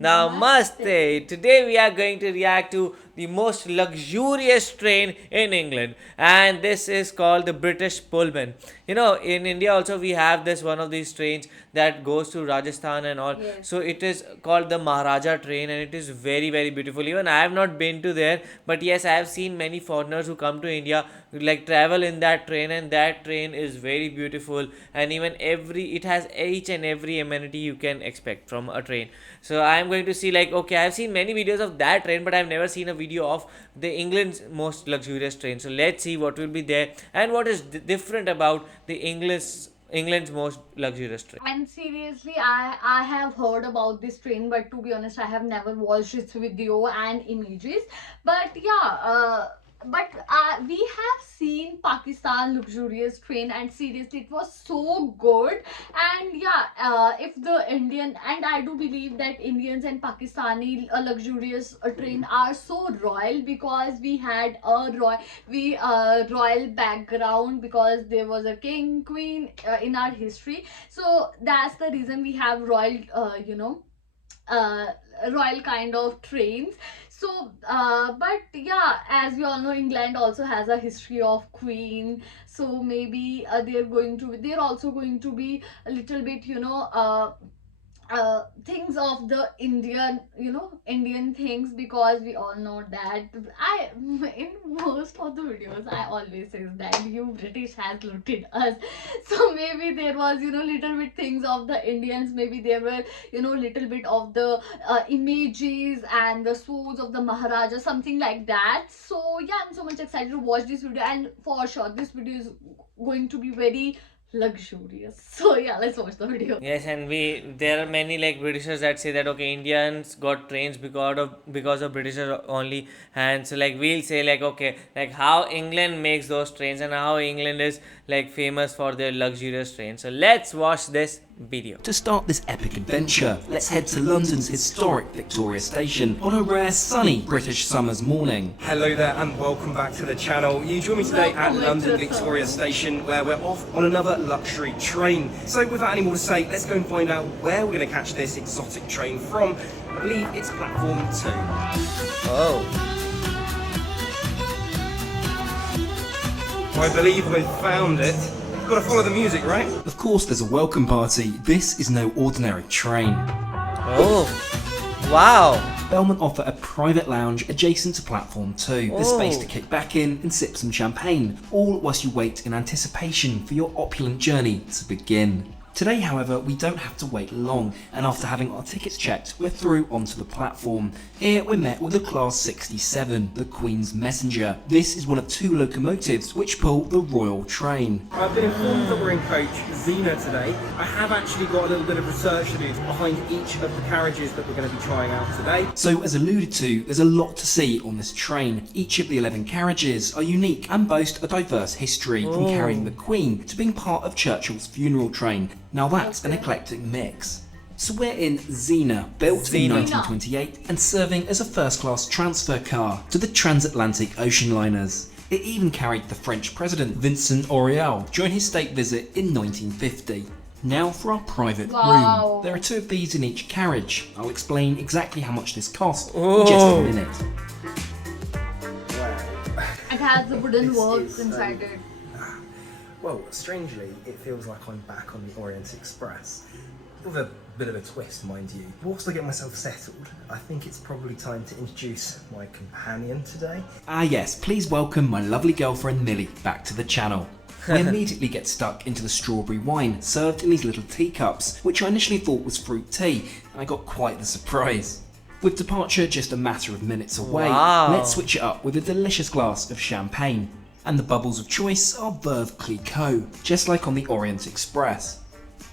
Namaste. Today we are going to react to the most luxurious train in England, and this is called the British Pullman. In India also we have this one of these trains that goes to Rajasthan and all. Yes. So it is called the Maharaja train, and it is very very beautiful. Even I have not been to there, but yes, I have seen many foreigners who come to India like travel in that train, and that train is very beautiful. And even it has each and every amenity you can expect from a train. So I am going to see, like, okay, I've seen many videos of that train, but I've never seen a video of the England's most luxurious train. So let's see what will be there and what is different about the England's most luxurious train. And seriously, I have heard about this train, but to be honest, I have never watched its video and images. But yeah, we have seen Pakistan luxurious train, and seriously, it was so good. And yeah, if the Indian, and I do believe that Indians and Pakistani luxurious train are so royal, because we had a royal background, because there was a king queen in our history. So that's the reason we have royal, uh, royal kind of trains. So but yeah, as we all know, England also has a history of queen. So maybe they're also going to be a little bit, things of the Indian things, because we all know that I in most of the videos I always say that you British has looted us. So maybe there was, little bit things of the Indians. Maybe there were, little bit of the images and the swords of the Maharaja, something like that. So yeah, I'm so much excited to watch this video, and for sure this video is going to be very luxurious. So yeah, let's watch the video. Yes, and there are many like Britishers that say that, okay, Indians got trains because of Britishers only. And so like we'll say, like, okay, like how England makes those trains and how England is like famous for their luxurious trains. So let's watch this video. To start this epic adventure, let's head to London's historic Victoria Station on a rare sunny British summer's morning. Hello there and welcome back to the channel. You join me today at London Victoria Station, where we're off on another luxury train. So without any more to say, let's go and find out where we're going to catch this exotic train from. I believe it's platform 2. Oh. I believe we've found it. Gotta follow the music, right? Of course, there's a welcome party. This is no ordinary train. Oh. Wow. Bellman offer a private lounge adjacent to platform 2. There's space to kick back in and sip some champagne, all whilst you wait in anticipation for your opulent journey to begin. Today, however, we don't have to wait long, and after having our tickets checked, we're through onto the platform. Here we're met with the Class 67, the Queen's Messenger. This is one of 2 locomotives which pull the Royal Train. I've been informed that we're in coach Xena today. I have actually got a little bit of research to do behind each of the carriages that we're going to be trying out today. So, as alluded to, there's a lot to see on this train. Each of the 11 carriages are unique and boast a diverse history, from carrying the Queen to being part of Churchill's funeral train. Now that's an eclectic mix. So we're in Xena, built in 1928 and serving as a first-class transfer car to the transatlantic ocean liners. It even carried the French President Vincent Auriol during his state visit in 1950. Now for our private room. There are 2 of these in each carriage. I'll explain exactly how much this cost in just a minute. It has the wooden works inside it. Well, strangely, it feels like I'm back on the Orient Express. With a bit of a twist, mind you. Whilst I get myself settled, I think it's probably time to introduce my companion today. Ah yes, please welcome my lovely girlfriend Millie back to the channel. We immediately get stuck into the strawberry wine served in these little teacups, which I initially thought was fruit tea, and I got quite the surprise. With departure just a matter of minutes away, let's switch it up with a delicious glass of champagne. And the bubbles of choice are Veuve Clicquot, just like on the Orient Express.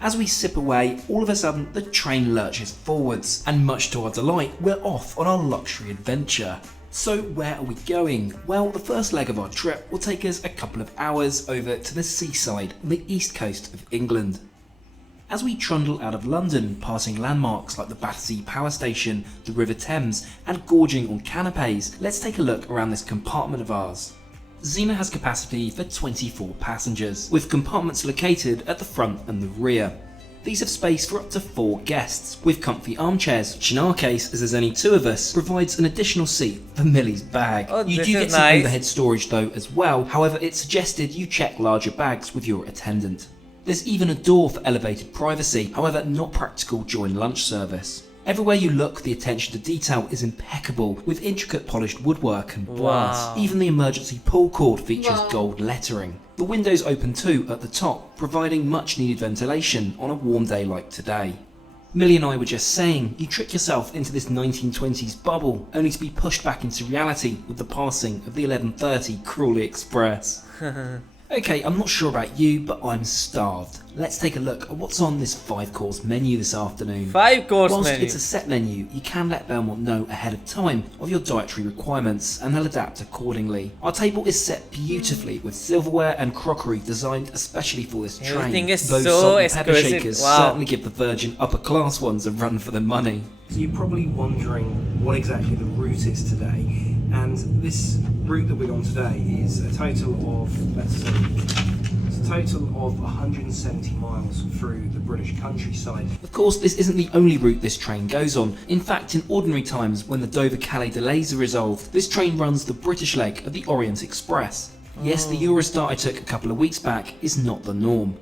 As we sip away, all of a sudden the train lurches forwards, and much to our delight, we're off on our luxury adventure. So where are we going? Well, the first leg of our trip will take us a couple of hours over to the seaside on the east coast of England. As we trundle out of London, passing landmarks like the Battersea Power Station, the River Thames, and gorging on canapes, let's take a look around this compartment of ours. Xena has capacity for 24 passengers, with compartments located at the front and the rear. These have space for up to 4 guests, with comfy armchairs, which in our case, as there's only 2 of us, provides an additional seat for Millie's bag. Oh, You this do is get some nice. overhead storage though as well, however it's suggested you check larger bags with your attendant. There's even a door for elevated privacy, however not practical during lunch service. Everywhere you look, the attention to detail is impeccable, with intricate polished woodwork and brass. Wow. Even the emergency pull cord features Wow. gold lettering. The windows open too at the top, providing much needed ventilation on a warm day like today. Millie and I were just saying, you trick yourself into this 1920s bubble, only to be pushed back into reality with the passing of the 11:30 Crawley Express. Okay, I'm not sure about you, but I'm starved. Let's take a look at what's on this 5-course menu this afternoon. 5-course Whilst menu. it's a set menu, you can let Belmont know ahead of time of your dietary requirements and they'll adapt accordingly. Our table is set beautifully with silverware and crockery designed especially for this train. Everything is Those so salt and pepper exquisite. shakers Wow. certainly give the virgin upper class ones a run for their money. So you're probably wondering what exactly the route is today, and this route that we're on today is a total of, let's see, it's a total of 170 miles through the British countryside. Of course, this isn't the only route this train goes on. In fact, in ordinary times, when the Dover-Calais delays are resolved, this train runs the British leg of the Orient Express. Yes, the Eurostar I took a couple of weeks back is not the norm.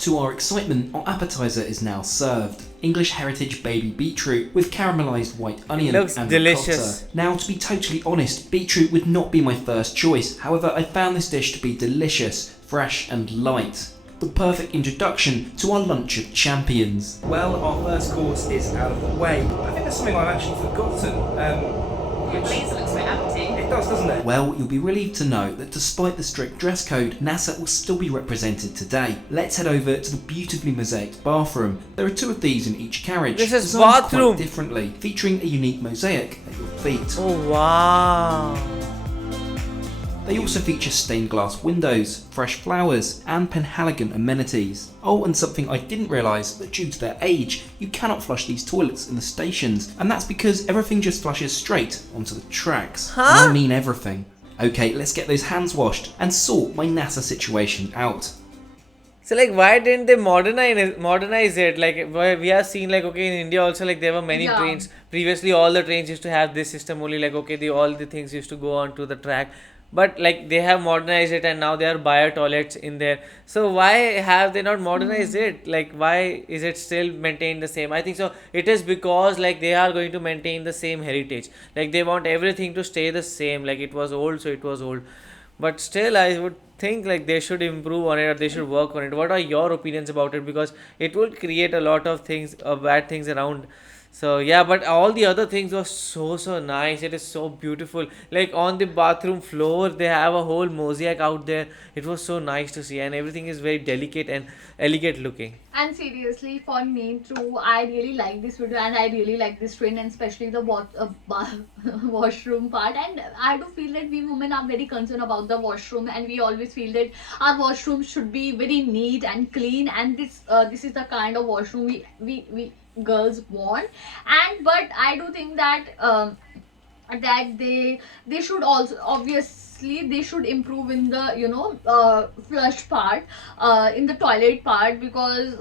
To our excitement, our appetizer is now served. English heritage baby beetroot with caramelised white onion Looks and delicious. ricotta. Now, to be totally honest, beetroot would not be my first choice. However, I found this dish to be delicious, fresh and light. The perfect introduction to our lunch of champions. Well, our first course is out of the way. I think there's something I've actually forgotten. Your blazer looks a bit empty. It does, doesn't it? Well, you'll be relieved to know that despite the strict dress code, NASA will still be represented today. Let's head over to the beautifully mosaicked bathroom. There are 2 of these in each carriage, This is designed quite bathroom. differently, featuring a unique mosaic at your feet. Oh wow. They also feature stained glass windows, fresh flowers, and Penhaligon amenities. Oh, and something I didn't realise, that due to their age, you cannot flush these toilets in the stations, and that's because everything just flushes straight onto the tracks. Huh? And I mean everything. Okay, let's get those hands washed and sort my NASA situation out. So like, why didn't they modernize it? Like, we have seen like, okay, in India also, like there were many Yeah. trains. Previously, all the trains used to have this system only. Like, okay, all the things used to go onto the track. But like they have modernized it and now there are bio toilets in there. So why have they not modernized it? Like, why is it still maintained the same? I think so. It is because like they are going to maintain the same heritage. Like they want everything to stay the same. Like it was old, so it was old. But still, I would think like they should improve on it or they should work on it. What are your opinions about it? Because it would create a lot of things, bad things around. So yeah, but all the other things were so nice. It is so beautiful. Like on the bathroom floor, they have a whole mosaic out there. It was so nice to see, and everything is very delicate and elegant looking. And seriously, for me too, I really like this video and I really like this train, and especially the washroom part. And I do feel that we women are very concerned about the washroom, and we always feel that our washroom should be very neat and clean. And this is the kind of washroom we girls want. And but I do think that that they should also obviously they should improve in the flush part, in the toilet part, because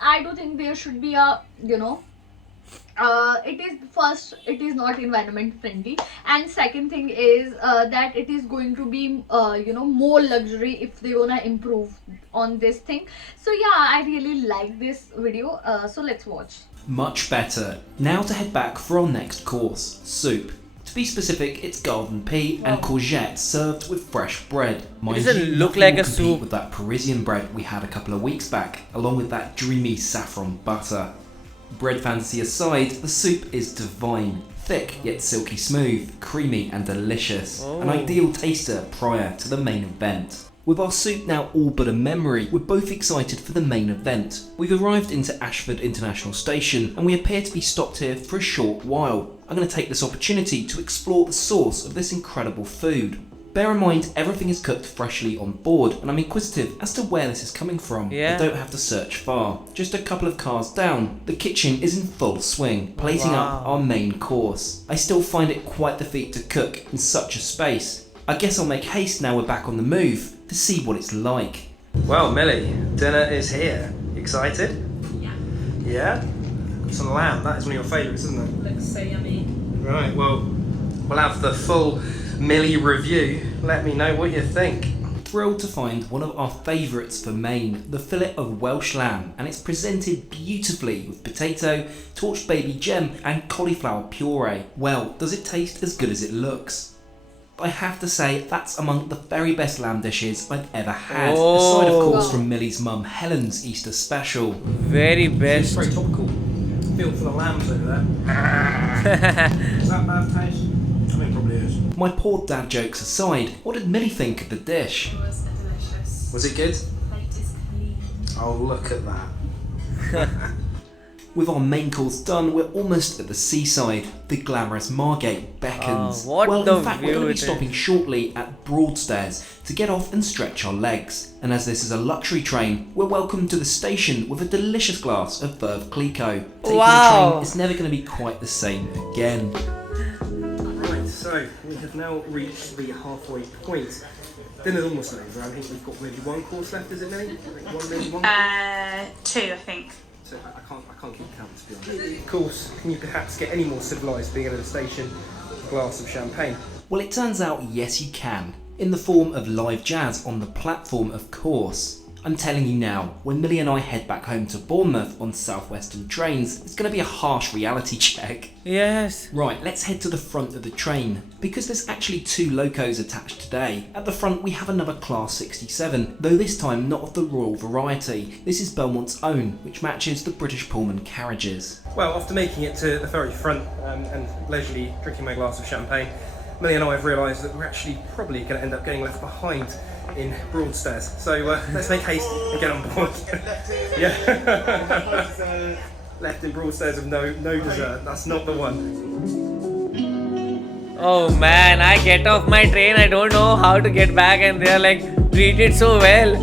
I do think there should be a it is not environment friendly, and second thing is that it is going to be more luxury if they wanna improve on this thing. So yeah, I really like this video, so let's watch. Much better. Now to head back for our next course, soup. To be specific, it's garden pea and courgette served with fresh bread. Mind doesn't you, look nothing like will a compete soup. with that Parisian bread we had a couple of weeks back, along with that dreamy saffron butter. Bread fantasy aside, the soup is divine. Thick yet silky smooth, creamy and delicious. An Oh. ideal taster prior to the main event. With our soup now all but a memory, we're both excited for the main event. We've arrived into Ashford International Station and we appear to be stopped here for a short while. I'm going to take this opportunity to explore the source of this incredible food. Bear in mind, everything is cooked freshly on board, and I'm inquisitive as to where this is coming from. Yeah. I don't have to search far. Just a couple of cars down, the kitchen is in full swing, plating up Wow. our main course. I still find it quite the feat to cook in such a space. I guess I'll make haste now we're back on the move to see what it's like. Well, Millie, dinner is here. excited? Yeah. Yeah? Got some lamb, that is one of your favourites, isn't it? Looks so yummy. Right, well, we'll have the full Millie review. Let me know what you think. Thrilled to find one of our favourites for Maine, the fillet of Welsh lamb, and it's presented beautifully with potato, torched baby gem and cauliflower puree. Well, does it taste as good as it looks? I have to say that's among the very best lamb dishes I've ever had, aside of course from Millie's mum Helen's Easter special. Very best. Very topical. Feel for the lambs over there. Is that bad taste? I mean, it probably is. My poor dad jokes aside, what did Millie think of the dish? It was delicious. Was it good? Plate is clean. Oh, look at that. With our main course done, we're almost at the seaside. The glamorous Margate beckons. What well, the in fact, we're view going to be it is. stopping shortly at Broadstairs to get off and stretch our legs. And as this is a luxury train, we're welcomed to the station with a delicious glass of Veuve Clicquot. Taking Wow. the train is never going to be quite the same again. Right, so we have now reached the halfway point. Dinner's almost over. I think we've got maybe one course left, is it, Millie? Maybe one? 2, I think. So I can't keep count, to be honest. Of course, can you perhaps get any more civilised being at a station with a glass of champagne? Well, it turns out yes you can. In the form of live jazz on the platform, of course. I'm telling you now, when Millie and I head back home to Bournemouth on Southwestern trains, it's going to be a harsh reality check. Yes. Right, let's head to the front of the train, because there's actually 2 locos attached today. At the front we have another Class 67, though this time not of the royal variety. This is Belmont's own, which matches the British Pullman carriages. Well, after making it to the very front and leisurely drinking my glass of champagne, Millie and I have realised that we're actually probably going to end up getting left behind in Broadstairs. So let's make haste and get on board. Yeah. Left in Broadstairs with no dessert. That's not the one. Oh man, I get off my train, I don't know how to get back, and they're like treated so well.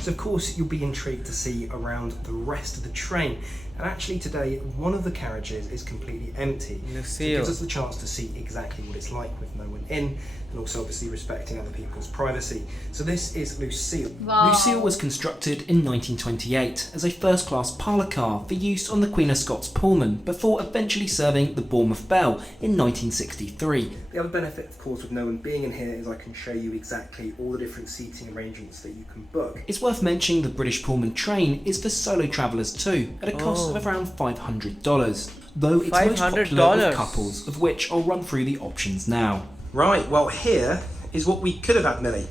So of course you'll be intrigued to see around the rest of the train. And actually today, one of the carriages is completely empty. So it gives us the chance to see exactly what it's like with no one in, and also obviously respecting other people's privacy. So this is Lucille. Wow. Lucille was constructed in 1928 as a first-class parlour car for use on the Queen of Scots Pullman, before eventually serving the Bournemouth Belle in 1963. The other benefit, of course, with no one being in here is I can show you exactly all the different seating arrangements that you can book. It's worth mentioning the British Pullman train is for solo travellers too, at a cost of around $500, though it's most popular $500. with couples, of which I'll run through the options now. Right, well here is what we could have had, Millie.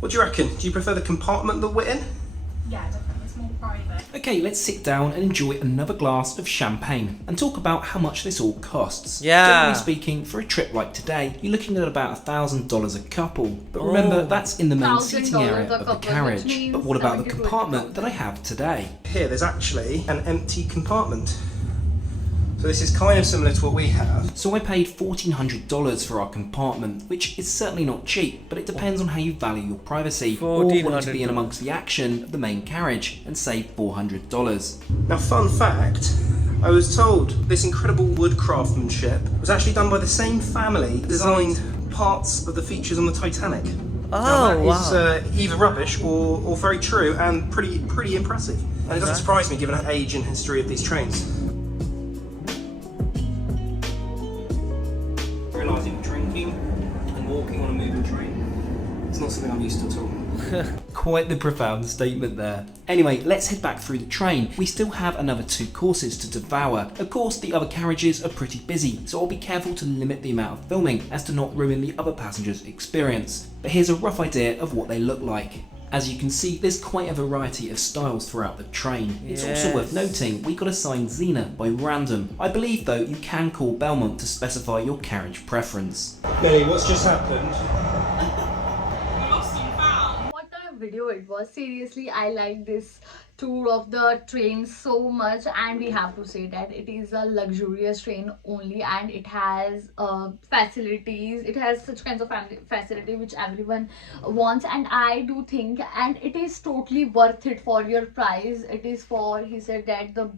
What do you reckon? Do you prefer the compartment that we're in? Yeah, definitely. It's more private. Okay, let's sit down and enjoy another glass of champagne and talk about how much this all costs. Yeah. Generally speaking, for a trip like today, you're looking at about $1,000 a couple. But remember, that's in the main seating $1,000 area a of the couple, which carriage. means But what about the 70 to compartment 80,000. that I have today? Here, there's actually an empty compartment. So this is kind of similar to what we have. So I paid $1,400 for our compartment, which is certainly not cheap, but it depends on how you value your privacy, or want to be in amongst the action of the main carriage and save $400. Now, fun fact, I was told this incredible wood craftsmanship was actually done by the same family that designed parts of the features on the Titanic. Now, that is either rubbish or very true and pretty impressive. And it doesn't surprise me given the age and history of these trains. Realising drinking and walking on a moving train, it's not something I'm used to at all. Quite the profound statement there. Anyway, let's head back through the train. We still have another 2 courses to devour. Of course, the other carriages are pretty busy, so I'll be careful to limit the amount of filming as to not ruin the other passengers' experience. But here's a rough idea of what they look like. As you can see, there's quite a variety of styles throughout the train. It's also worth noting we got assigned Xena by random. I believe though you can call Belmont to specify your carriage preference. Millie, what's just happened? Lost and found. What a video it was. Seriously, I like this tour of the train so much, and we have to say that it is a luxurious train only, and it has facilities, it has such kinds of facility which everyone wants, and I do think, and it is totally worth it for your price. It is for, he said that the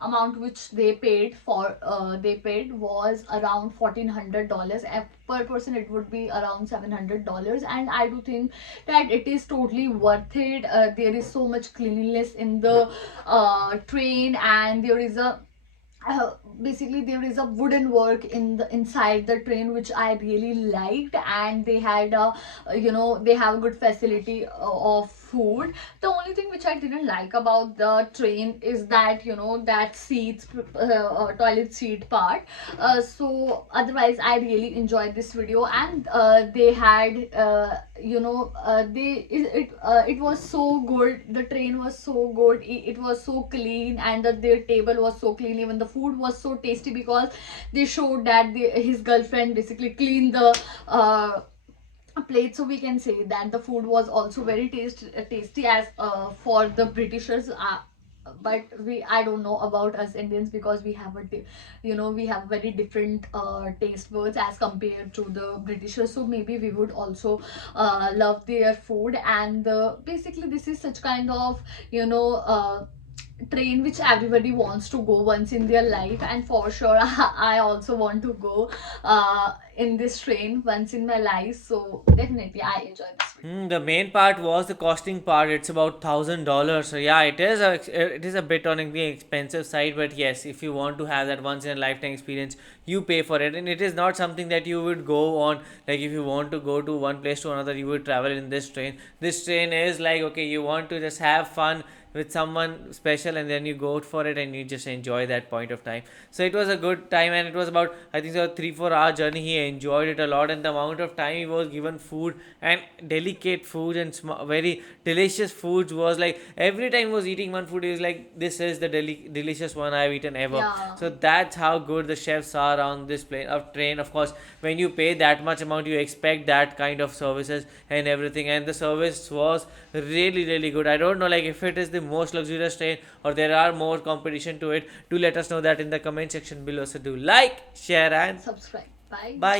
amount which they paid was around $1,400 per person. It would be around $700, and I do think that it is totally worth it. There is so much cleanliness cleanliness in the train, and there is a basically there is a wooden work in the inside the train which I really liked, and they had a they have a good facility of food. The only thing which I didn't like about the train is that that seats toilet seat part. So otherwise I really enjoyed this video, and they had it was so good. The train was so good. It was so clean, and their table was so clean. Even the food was so tasty because they showed that his girlfriend basically cleaned the plate. So we can say that the food was also very tasty as for the Britishers. But I don't know about us Indians, because we have we have very different taste buds as compared to the Britishers. So maybe we would also love their food. And basically this is such kind of train which everybody wants to go once in their life, and for sure I also want to go in this train once in my life. So definitely I enjoy this video. The main part was the costing part. It's about $1,000. So yeah, it is a bit on the expensive side. But yes, if you want to have that once in a lifetime experience, you pay for it, and it is not something that you would go on. Like if you want to go to one place to another, you would travel in this train. This train is like, okay, you want to just have fun with someone special, and then you go out for it and you just enjoy that point of time. So it was a good time, and it was about, I think, so 3-4 hour journey. He enjoyed it a lot, and the amount of time he was given food and delicate food and very delicious foods was like, every time he was eating one food he was like, this is the delicious one I've eaten ever. Yeah. So that's how good the chefs are on this train. Of course, when you pay that much amount, you expect that kind of services and everything, and the service was really, really good. I don't know, like, if it is the most luxurious train or there are more competition to it. Do let us know that in the comment section below. So do like, share, and Subscribe. Bye. bye.